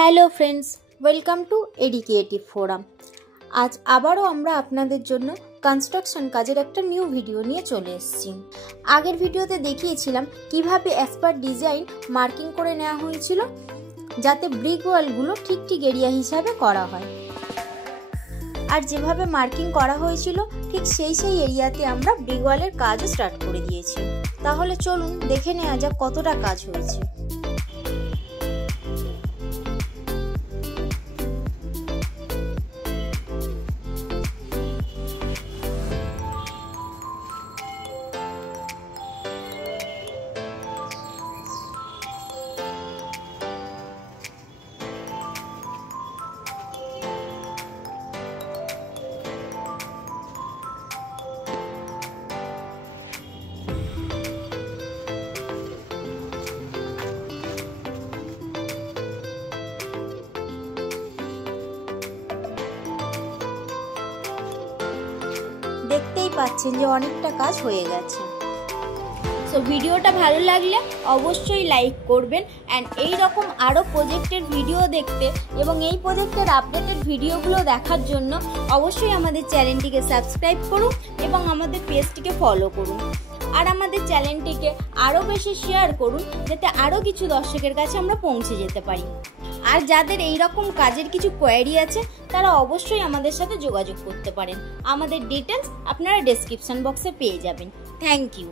Hello friends, welcome to educative forum. আজ আবারও আমরা আপনাদের জন্য কনস্ট্রাকশন কাজের একটা নিউ ভিডিও নিয়ে চলে এসেছি। আগের ভিডিওতে দেখিয়েছিলাম কিভাবে অ্যাজ পার ডিজাইন মার্কিং করে নেওয়া হয়েছিল যাতে ব্রিক ওয়ালগুলো ঠিক ঠিক এরিয়া হিসাবে করা হয়। আর যেভাবে মার্কিং করা হয়েছিল ঠিক সেই এরিয়াতে আমরা ব্রিক ওয়ালের কাজও স্টার্ট করে দিয়েছি। তাহলে চলুন দেখে নেওয়া যাক কতটা কাজ হয়েছে। দেখতেই পাচ্ছেন যে অনেকটা কাজ হয়ে গেছে। সো ভিডিওটা ভালো লাগলে অবশ্যই লাইক করবেন অ্যান্ড এই রকম আরও প্রজেক্টের ভিডিও দেখতে এবং এই প্রজেক্টের আপডেটেড ভিডিওগুলো দেখার জন্য অবশ্যই আমাদের চ্যানেলটিকে সাবস্ক্রাইব করুন এবং আমাদের পেজটিকে ফলো করুন। আর আমাদের চ্যানেলটিকে আরও বেশি শেয়ার করুন যাতে আরও কিছু দর্শকের কাছে আমরা পৌঁছে যেতে পারি। আর যাদের এই রকম কাজের কিছু কোয়ারি আছে তারা অবশ্যই আমাদের সাথে যোগাযোগ করতে পারেন। আমাদের ডিটেলস আপনারা ডেসক্রিপশন বক্সে পেয়ে যাবেন। Thank you.